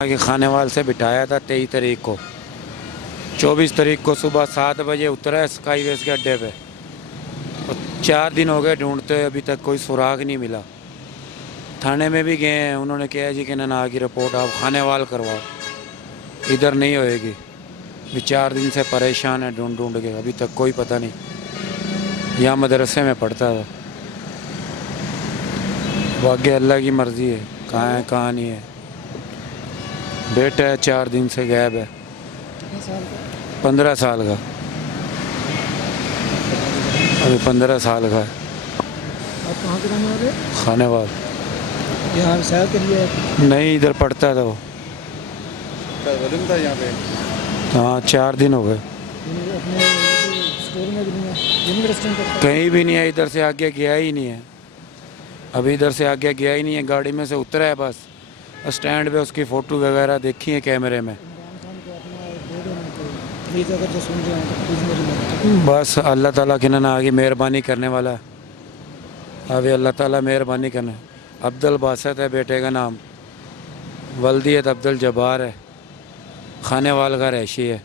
के खानेवाल से बिठाया था 23 तारीख को। 24 तारीख को सुबह 7 बजे उतरा है स्काईवेज के अड्डे पे और 4 दिन हो गए ढूंढते हुए, अभी तक कोई सुराग नहीं मिला। थाने में भी गए हैं, उन्होंने कहा जी कि ना की रिपोर्ट आप खानेवाल करवाओ, इधर नहीं होएगी। अभी 4 दिन से परेशान है ढूंढ ढूंढ के, अभी तक कोई पता नहीं। यहाँ मदरसे में पढ़ता था, बाकी अल्लाह की मर्ज़ी है कहाँ है कहाँ नहीं है। बेटा है 4 दिन से गायब है। 15 साल का, अभी 15 साल का है। आप कहाँ के रहने वाले? खानेवाल। यहाँ शहर के लिए? नहीं, इधर पढ़ता था वो। था यहाँ पे? हाँ 4 दिन हो गए। अपने स्टोर में भी नहीं है, यहीं रेस्टोरेंट पर? कहीं भी नहीं है, इधर से आगे गया ही नहीं है। अभी इधर से आगे गया ही नहीं है, गाड़ी में से उतरा है बस। स्टैंड पे उसकी फ़ोटो वगैरह देखी है कैमरे में। इमरान खान को अपना दे देना, तो प्लीज़ अगर जो सुन रहे हैं तो प्लीज़ मेरी मदद। बस अल्लाह ताला की ना आगे मेहरबानी करने वाला है। अभी अल्लाह ताला मेहरबानी करना। अब्दुल बासित है बेटे का नाम, वल्दियत अब्दुल जब्बार है, खानेवाल का रहशी है।